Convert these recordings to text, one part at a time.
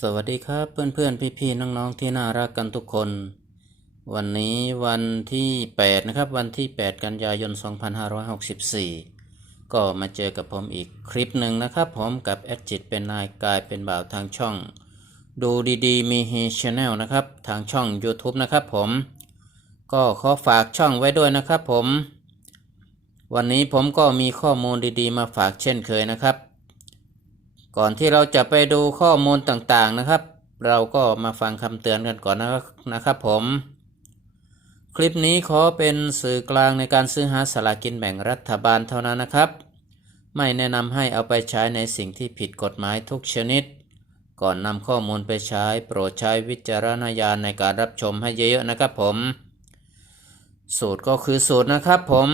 สวัสดีครับเพื่อนๆพี่ๆน้องๆที่น่ารักกันทุกคน วันนี้วันที่ 8 นะครับ วันที่ 8 กันยายน 2564 ก็มาเจอกับผมอีกคลิปหนึ่งนะครับ ผมกับแอดจิตเป็นนายกายเป็นบ่าวทางช่อง ดูดีๆ มีฮีชแนลนะครับ ทางช่อง YouTube นะครับผม ก็ขอฝากช่องไว้ด้วยนะครับผม วันนี้ผมก็มีข้อมูลดีๆ มาฝากเช่นเคยนะครับ ก่อนที่เราจะไปดูข้อมูลต่างๆนะครับ เราก็มาฟังคำเตือนกันก่อนนะครับนะครับผม คลิปนี้ขอเป็นสื่อกลางในการซื้อหาสลากินแบ่งรัฐบาลเท่านั้นนะครับ ไม่แนะนำให้เอาไปใช้ในสิ่งที่ผิดกฎหมายทุกชนิด ก่อนนำข้อมูลไปใช้โปรดใช้วิจารณญาณในการรับชมให้เยอะๆนะครับผม สูตรก็คือสูตรนะครับผม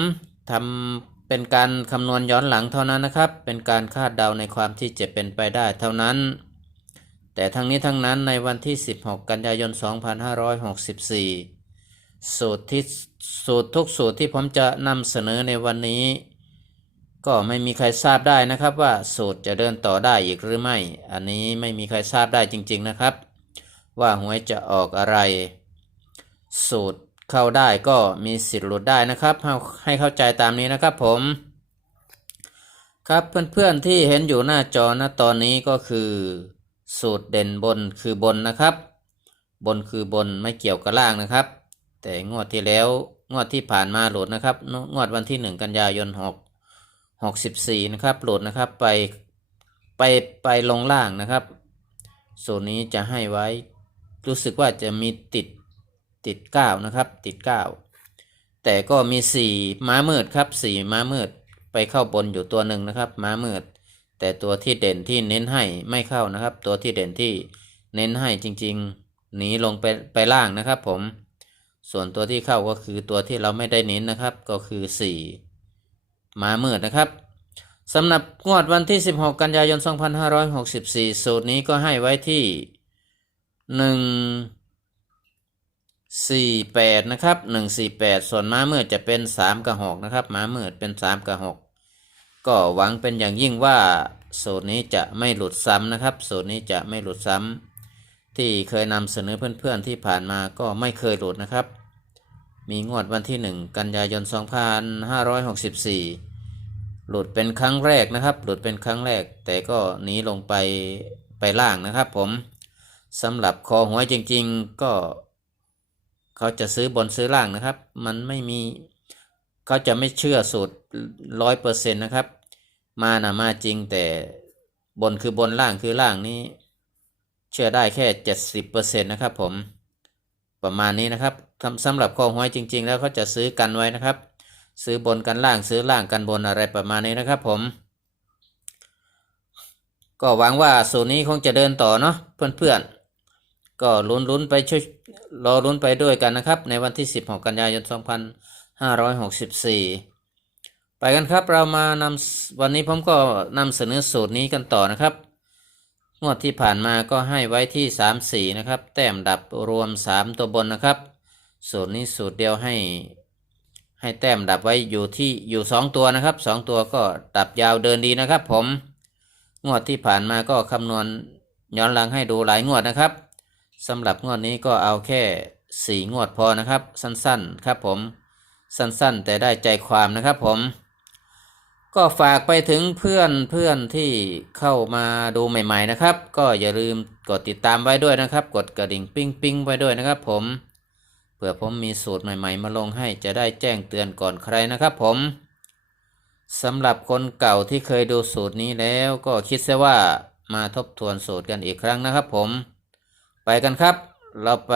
ทำ เป็นการคำนวณย้อนหลังเท่านั้นนะครับ เป็นการคาดเดาในความที่จะเป็นไปได้เท่านั้น แต่ทั้งนี้ทั้งนั้นในวันที่ 16 กันยายน 2564 สูตรที่สูตรทุกสูตรที่ผมจะนำเสนอในวันนี้ ก็ไม่มีใครทราบได้นะครับว่าสูตรจะเดินต่อได้อีกหรือไม่ อันนี้ไม่มีใครทราบได้จริง ๆนะครับ ว่าหวยจะออกอะไร สูตร เข้าได้ก็มีสิทธิ์หลุดได้นะครับ ให้เข้าใจตามนี้นะครับผม ครับเพื่อนๆที่เห็นอยู่หน้าจอณตอนนี้ก็คือ สูตรเด่นบนคือบนนะครับ บนคือบนไม่เกี่ยวกับล่างนะครับ แต่งวดที่แล้วงวดที่ผ่านมาหลุดนะครับ งวดวันที่ 1 กันยายน6 64นะครับหลุดนะครับไปไปไปลงล่างนะครับ สูตรนี้จะให้ไว้รู้สึกว่าจะมีติด ติด 9 นะครับ ติด 9 แต่ก็มี 4 ม้ามืดครับ 4 ม้ามืด ไปเข้าบนอยู่ตัวหนึ่งนะครับ ม้ามืด แต่ตัวที่เด่นที่เน้นให้ไม่เข้านะครับ ตัวที่เด่นที่เน้นให้จริงๆ หนีลงไปไปล่างนะครับ ผม ส่วนตัวที่เข้าก็คือตัวที่เราไม่ได้เน้นนะครับ ก็คือ 4 ม้ามืดนะครับสำหรับงวดวันที่ 16 กันยายน 2564 สูตรนี้ก็ให้ไว้ที่ 1 สี่แปดนะครับหนึ่งสี่แปดส่วนม้ามืดจะเป็นสามกับหกนะครับม้ามืดเป็นสามกับหกก็หวังเป็นอย่างยิ่งว่าสูตรนี้จะไม่หลุดซ้ำนะครับ สูตรนี้จะไม่หลุดซ้ำที่เคยนำเสนอเพื่อนๆที่ผ่านมาก็ไม่เคยหลุดนะครับ มีงวดวันที่หนึ่งกันยายนสองพันห้าร้อยหกสิบสี่หลุดเป็นครั้งแรกนะครับ หลุดเป็นครั้งแรก แต่ก็หนีลงไปไปล่างนะครับผมสำหรับคอหวยจริง ๆ ก็ เขาจะซื้อบนซื้อล่างนะครับ มันไม่มีเขาจะไม่เชื่อสูตรร้อยเปอร์เซ็นต์นะครับ มานะมาจริงแต่บนคือบนล่างคือล่างนี้ เชื่อได้แค่เจ็ดสิบเปอร์เซ็นต์นะครับ ผมประมาณนี้นะครับสำหรับข้อหวยจริง ๆ แล้วเขาจะซื้อกันไว้นะครับ ซื้อบนกันล่างซื้อล่างกันบนอะไรประมาณนี้นะครับผม ก็หวังว่าสูตรนี้คงจะเดินต่อเนาะเพื่อนๆ ก็ลุ้นๆไปช่วยรอลุ้นไปด้วยกันนะครับ ในวันที่ 16 กันยายน 2564 ไปกันครับเรามานำวันนี้ผมก็นำเสนอสูตรนี้กันต่อนะครับ งวดที่ผ่านมาก็ให้ไว้ที่ 3 4 นะครับ แต้มดับรวม 3 ตัวบนนะครับ สูตรนี้สูตรเดียวให้ให้แต้มดับไว้อยู่ที่อยู่ 2 ตัวนะครับ 2 ตัวก็ดับยาวเดินดีนะครับ ผม งวดที่ผ่านมาก็คำนวณย้อนหลังให้ดูหลายงวดนะครับ สำหรับงวดนี้ก็เอาแค่สี่งวดพอนะครับ สั้นๆครับผมสั้นๆ แต่ได้ใจความนะครับผม ก็ฝากไปถึงเพื่อนเพื่อนที่เข้ามาดูใหม่ ๆนะครับ ก็อย่าลืมกดติดตามไว้ด้วยนะครับ กดกระดิ่งปิ้งปิ้งไว้ด้วยนะครับ ผมเผื่อผมมีสูตรใหม่ ๆ มาลงให้จะได้แจ้งเตือนก่อนใครนะครับ ผมสำหรับคนเก่าที่เคยดูสูตรนี้แล้วก็คิดซะว่ามาทบทวนสูตรกันอีกครั้งนะครับ ผม ไปกันครับ เราไป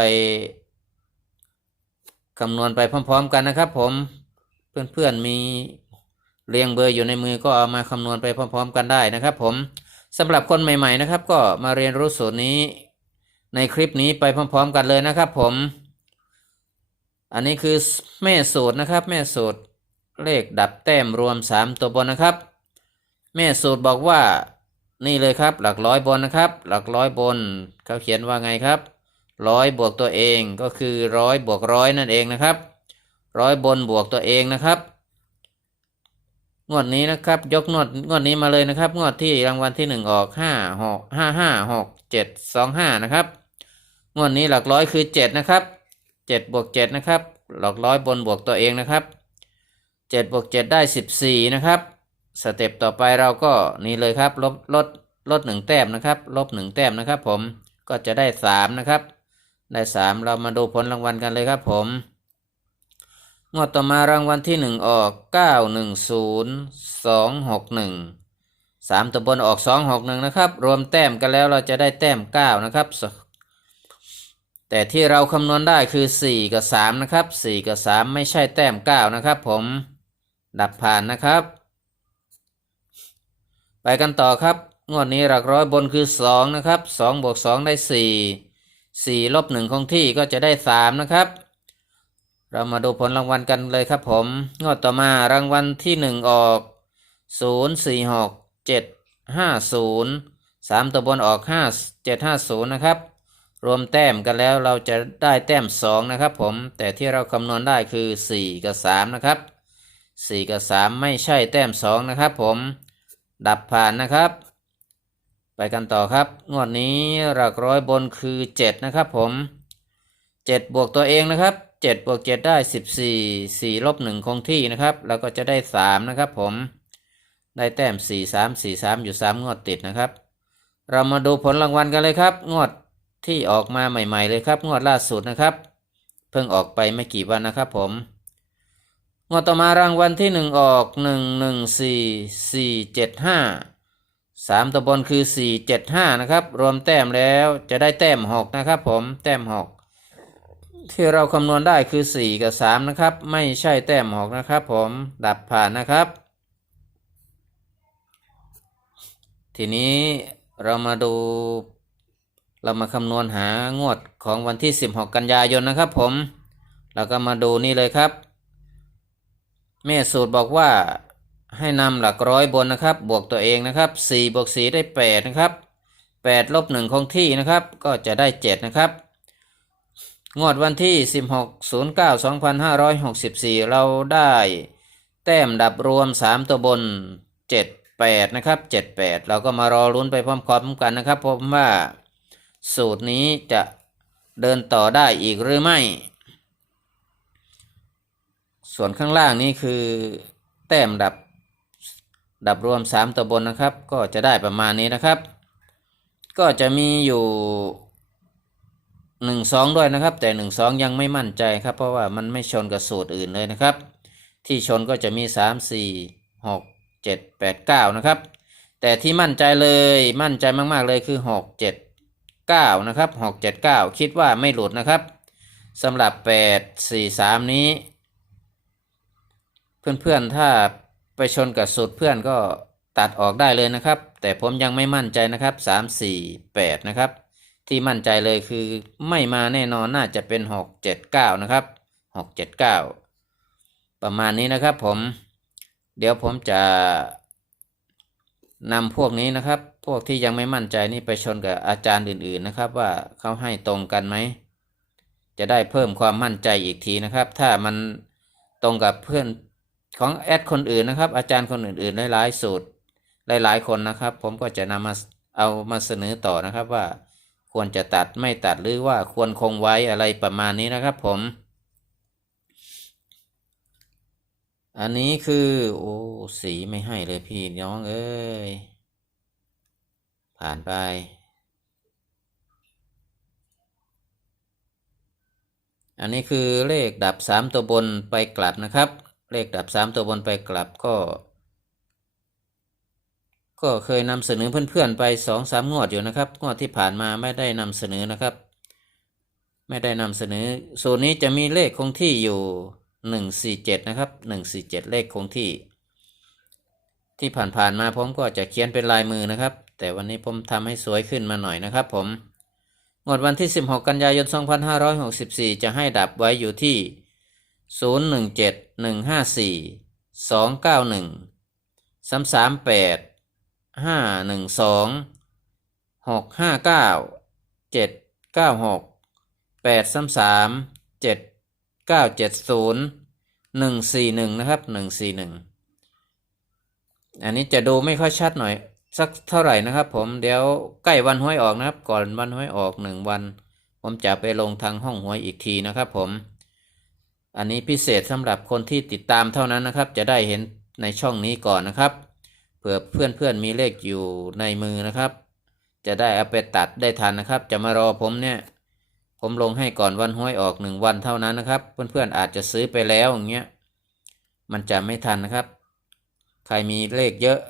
คำนวณไปพร้อม ๆ กันนะครับ ผมเพื่อนๆมีเรียงเบอร์อยู่ในมือก็เอามาคำนวณไปพร้อม ๆ กันได้นะครับ ผมสำหรับคนใหม่ ๆนะครับ ก็มาเรียนรู้สูตรนี้ในคลิปนี้ไปพร้อม ๆ กันเลยนะครับ ผม อันนี้คือแม่สูตรนะครับ แม่สูตรเลขดับแต้มรวม 3 ตัวบนนะครับ แม่สูตรบอกว่า นี่เลยครับ หลักร้อยบนนะครับ หลักร้อยบนเขาเขียนว่าไงครับร้อยบวกตัวเองก็คือร้อยบวกร้อยนั่นเองนะครับร้อยบนบวกตัวเองนะครับ งวดนี้นะครับ ยกงวดงวดนี้มาเลยนะครับ งวดที่รางวัลที่หนึ่งออกห้าหกห้าห้าหกเจ็ดสองห้านะครับงวดนี้หลักร้อยคือเจ็ดนะครับเจ็ดบวกเจ็ดนะครับ หลักร้อยบนบวกตัวเองนะครับเจ็ดบวกเจ็ดได้สิบสี่นะครับ สเต็ปต่อไปเราก็นี่เลยครับ ลบลดลดหนึ่งแต้มนะครับ ลบหนึ่งแต้มนะครับ ผมก็จะได้สามนะครับ ได้สามเรามาดูผลรางวัลกันเลยครับ ผมงวดต่อมารางวัลที่หนึ่งออกเก้าหนึ่งศูนย์สองหกหนึ่งสามตัวบนออกสองหกหนึ่งนะครับ รวมแต้มกันแล้วเราจะได้แต้มเก้านะครับแต่ที่เราคำนวณได้คือสี่กับสามนะครับสี่กับสามไม่ใช่แต้มเก้านะครับผม ดับผ่านนะครับ ไปกันต่อครับงวดนี้หลักร้อยบนคือสองนะครับสองบวกสองได้สี่สี่ลบหนึ่งคงที่ก็จะได้สามนะครับ เรามาดูผลรางวัลกันเลยครับผม งวดต่อมารางวัลที่หนึ่งออกศูนย์สี่หกเจ็ดห้าศูนย์สามตัวบนออกห้าเจ็ดห้าศูนย์นะครับ รวมแต้มกันแล้วเราจะได้แต้มสองนะครับผม แต่ที่เราคำนวณได้คือสี่กับสามนะครับสี่กับสามไม่ใช่แต้มสองนะครับผม ดับผ่านนะครับ ไปกันต่อครับ งวดนี้หลักร้อยบนคือเจ็ดนะครับผมเจ็ดบวกตัวเองนะครับเจ็ดบวกเจ็ดได้สิบสี่สี่ลบหนึ่งคงที่นะครับ แล้วก็จะได้สามนะครับผม ได้แต้มสี่สามสี่สามอยู่สามงวดติดนะครับ เรามาดูผลรางวัลกันเลยครับ งวดที่ออกมาใหม่ ๆ เลยครับ งวดล่าสุดนะครับ เพิ่งออกไปไม่กี่วันนะครับผม งวดต่อมารางวัลที่หนึ่งออกหนึ่งหนึ่งสี่สี่เจ็ดห้าสามตัวบนคือสี่เจ็ดห้านะครับ รวมแต้มแล้วจะได้แต้มหกนะครับ ผมแต้มหกที่เราคำนวณได้คือสี่กับสามนะครับ ไม่ใช่แต้มหกนะครับ ผมดับผ่านนะครับ ทีนี้เรามาดู เรามาคำนวณหางวดของวันที่ 16 กันยายนนะครับ ผม เราก็มาดูนี่เลยครับ แม่สูตรบอกว่าให้นำหลักร้อยบนนะครับ บวกตัวเองนะครับ4บวก4ได้ 8 นะครับ8ลบ1คงที่นะครับ ก็จะได้ 7 นะครับ งวดวันที่ 16 09 2564 เราได้แต้มดับรวม 3 ตัวบน 7 8 นะครับ 7 8 เราก็มารอลุ้นไปพร้อมๆกันนะครับ ผมว่าสูตรนี้จะเดินต่อได้อีกหรือไม่ ส่วนข้างล่างนี้คือแต้มดับ ดับรวม 3 ตัวบนนะครับ ก็จะได้ประมาณนี้นะครับ ก็จะมีอยู่หนึ่งสองด้วยนะครับ แต่หนึ่งสองยังไม่มั่นใจครับ เพราะว่ามันไม่ชนกับสูตรอื่นเลยนะครับ ที่ชนก็จะมีสามสี่หกเจ็ดแปดเก้านะครับ แต่ที่มั่นใจเลยมั่นใจมาก ๆ เลยคือหกเจ็ดเก้านะครับหกเจ็ดเก้าคิดว่าไม่หลุดนะครับสำหรับแปดสี่สามนี้ เพื่อนๆถ้าไปชนกับสูตรเพื่อนก็ตัดออกได้เลยนะครับ แต่ผมยังไม่มั่นใจนะครับสามสี่แปดนะครับ ที่มั่นใจเลยคือไม่มาแน่นอนน่าจะเป็นหกเจ็ดเก้านะครับหกเจ็ดเก้าประมาณนี้นะครับผม เดี๋ยวผมจะนำพวกนี้นะครับ พวกที่ยังไม่มั่นใจนี่ไปชนกับอาจารย์อื่นๆนะครับ ว่าเขาให้ตรงกันไหม จะได้เพิ่มความมั่นใจอีกทีนะครับ ถ้ามันตรงกับเพื่อน ของแอดคนอื่นนะครับ อาจารย์คนอื่นๆหลายๆสูตรหลายๆคนนะครับ ผมก็จะนำมาเอามาเสนอต่อนะครับว่าควรจะตัดไม่ตัดหรือว่าควรคงไว้อะไรประมาณนี้นะครับผม อันนี้คือ โอ้สีไม่ให้เลยพี่น้องเอ้ย ผ่านไป อันนี้คือเลขดับสามตัวบนไปกลับนะครับ เลขดับสามตัวบนไปกลับก็ ก็เคยนำเสนอเพื่อนๆไปสองสามงวดอยู่นะครับ งวดที่ผ่านมาไม่ได้นำเสนอนะครับ ไม่ได้นำเสนอส่วนนี้จะมีเลขคงที่อยู่หนึ่งสี่เจ็ดนะครับหนึ่งสี่เจ็ดเลขคงที่ ที่ผ่านๆมาผมก็จะเขียนเป็นลายมือนะครับ แต่วันนี้ผมทำให้สวยขึ้นมาหน่อยนะครับ ผมงวดวันที่ 16 กันยายน 2564 จะให้ดับไว้อยู่ที่ 017 154 291 338 512 659 796 833 7970 141 นะครับ 141 อันนี้จะดูไม่ค่อยชัดหน่อยสักเท่าไหร่นะครับผมเดี๋ยวใกล้วันหวยออกนะครับ ก่อนวันหวยออกหนึ่งวัน ผมจะไปลงทางห้องหวยอีกทีนะครับผม อันนี้พิเศษสำหรับคนที่ติดตามเท่านั้นนะครับ จะได้เห็นในช่องนี้ก่อนนะครับ เผื่อเพื่อนๆมีเลขอยู่ในมือนะครับ จะได้เอาไปตัดได้ทันนะครับ จะมารอผมเนี่ย ผมลงให้ก่อนวันห้วยออกหนึ่งวันเท่านั้นนะครับ เพื่อนๆอาจจะซื้อไปแล้วอย่างเงี้ย มันจะไม่ทันนะครับ ใครมีเลขเยอะ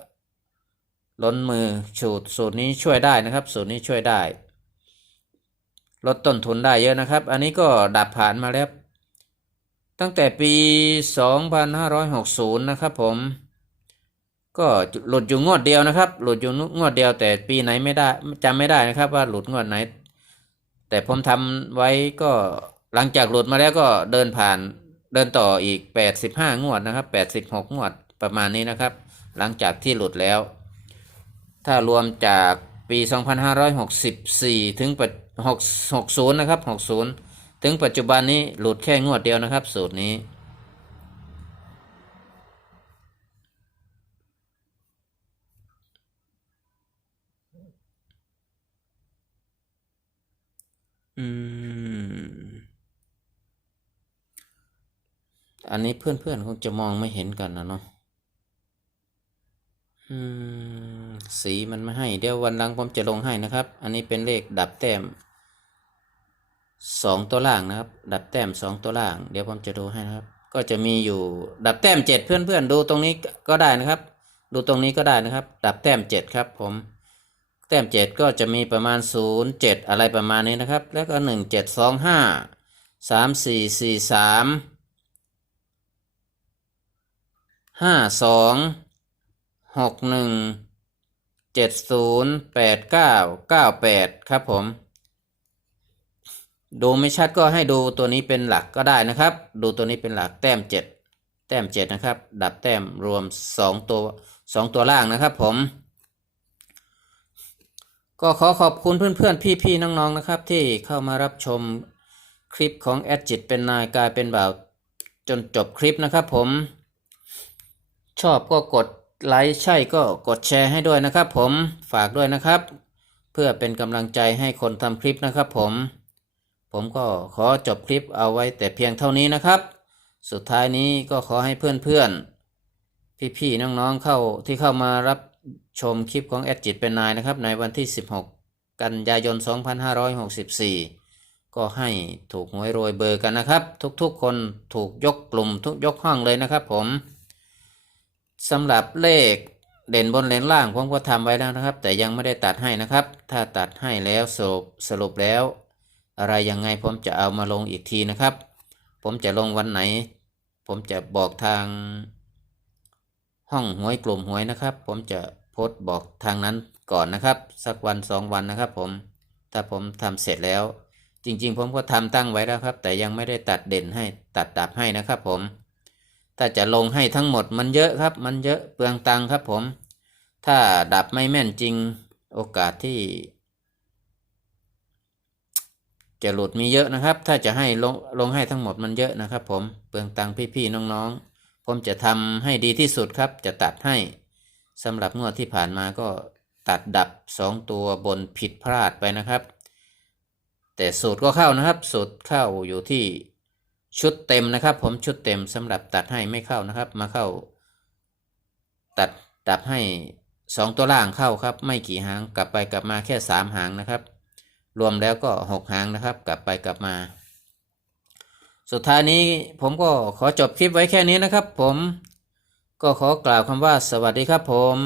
ล้นมือสูตรสูตรนี้ช่วยได้นะครับ สูตรนี้ช่วยได้ ลดต้นทุนได้เยอะนะครับ อันนี้ก็ดับผ่านมาแล้ว ตั้งแต่ปี 2560 นะครับผม ก็หลุดอยู่งวดเดียวนะครับ หลุดอยู่งวดเดียวแต่ปีไหนไม่ได้จำไม่ได้นะครับ ว่าหลุดงวดไหน แต่ผมทำไว้ก็หลังจากหลุดมาแล้วก็เดินผ่านเดินต่ออีก 85 งวดนะครับ 86 งวดประมาณนี้นะครับ หลังจากที่หลุดแล้ว ถ้ารวมจากปี 2564 ถึง 60 นะครับ 60 ถึงปัจจุบันนี้หลุดแค่งวดเดียวนะครับ สูตรนี้ อืม อันนี้เพื่อนๆคงจะมองไม่เห็นกันนะเนาะอืมสีมันไม่ให้ เดี๋ยววันหลังผมจะลงให้นะครับ อันนี้เป็นเลขดับแต้ม สองตัวล่างนะครับ ดับแต้มสองตัวล่าง เดี๋ยวผมจะดูให้นะครับ ก็จะมีอยู่ดับแต้มเจ็ดเพื่อนๆ ดูตรงนี้ก็ได้นะครับ ดูตรงนี้ก็ได้นะครับ ดับแต้มเจ็ดครับ ผม แต้มเจ็ดก็จะมีประมาณศูนย์เจ็ดอะไรประมาณนี้นะครับ แล้วก็หนึ่งเจ็ดสองห้าสามสี่สี่สามห้าสองหกหนึ่งเจ็ดศูนย์แปดเก้าเก้าแปดครับผม ดูไม่ชัดก็ให้ดูตัวนี้เป็นหลักก็ได้นะครับ ดูตัวนี้เป็นหลักแต้มเจ็ดแต้มเจ็ดนะครับ ดับแต้มรวมสองตัวสองตัวล่างนะครับผม ก็ขอขอบคุณเพื่อนๆ พี่ๆ น้องๆ นะครับ ที่เข้ามารับชมคลิปของแอดจิตเป็นนายกลายเป็นบ่าวจนจบคลิปนะครับผม ชอบก็กดไลค์ใช่ก็กดแชร์ให้ด้วยนะครับผมฝากด้วยนะครับ เพื่อเป็นกำลังใจให้คนทำคลิปนะครับผม ผมก็ขอจบคลิปเอาไว้แต่เพียงเท่านี้นะครับ สุดท้ายนี้ก็ขอให้เพื่อนๆ พี่ๆ น้องๆ เข้าที่เข้ามารับชมคลิปของแอดจิตเป็นนายนะครับ ในวันที่ 16 กันยายน 2564 ก็ให้ถูกหวยโรยเบอร์กันนะครับ ทุกๆ คนถูกยกกลุ่มทุกยกห้องเลยนะครับผมสำหรับเลขเด่นบนเลนล่างผมก็ทำไว้แล้วนะครับ แต่ยังไม่ได้ตัดให้นะครับ ถ้าตัดให้แล้วสรุปสรุปแล้ว อะไรยังไงผมจะเอามาลงอีกทีนะครับ ผมจะลงวันไหน ผมจะบอกทาง ห้องหวยกลุ่มหวยนะครับ ผมจะโพสต์บอกทางนั้นก่อนนะครับ สักวันสองวันนะครับ ผมถ้าผมทำเสร็จแล้ว จริง ๆ ผมก็ทำตั้งไว้แล้วครับ แต่ยังไม่ได้ตัดเด่นให้ตัดดับให้นะครับ ผม ถ้าจะลงให้ทั้งหมดมันเยอะครับ มันเยอะเปลืองตังค์ครับ ผม ถ้าดับไม่แม่นจริง โอกาสที่ จะหลุดมีเยอะนะครับ ถ้าจะให้ลงลงให้ทั้งหมดมันเยอะนะครับ ผมเปลืองตังค์พี่ๆน้องๆ ผมจะทำให้ดีที่สุดครับ จะตัดให้สำหรับงวดที่ผ่านมาก็ตัดดับสองตัวบนผิดพลาดไปนะครับ แต่สูตรก็เข้านะครับ สูตรเข้าอยู่ที่ชุดเต็มนะครับ ผมชุดเต็มสำหรับตัดให้ไม่เข้านะครับ มาเข้า ตัดดับให้สองตัวล่างเข้าครับ ไม่กี่หางกลับไปกลับมาแค่สามหางนะครับ รวมแล้วก็หกหางนะครับ กลับไปกลับมา สุดท้ายนี้ผมก็ขอจบคลิปไว้แค่นี้นะครับ ผมก็ขอกล่าวคำว่าสวัสดีครับผม